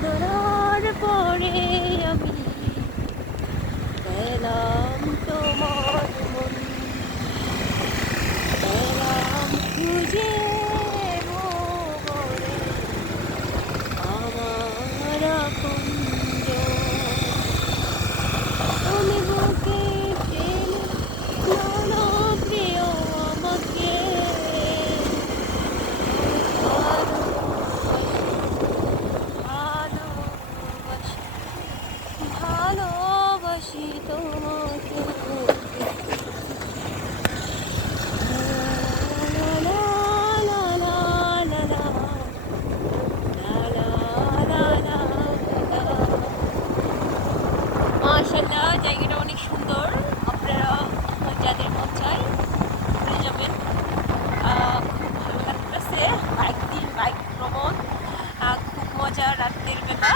সাধনার পরে আমি পেলাম তোমার মন, পেলাম খুঁজে মোরে আমার আপনজন। তুমি বুকে টেনে নাও প্রিয় আমাকে, ভালোবাসি ভালোবাসি তোমাকে। লা লা লা লা লা লা লা লা লা লা লা। মাশাআল্লাহ, জায়গাটা অনেক সুন্দর। আপনারা যাদের মন চায় ঘুরে যাবেন। খুব ভালো লাগতেছে বাইক ভ্রমণ, খুব মজা রাতের বেলা।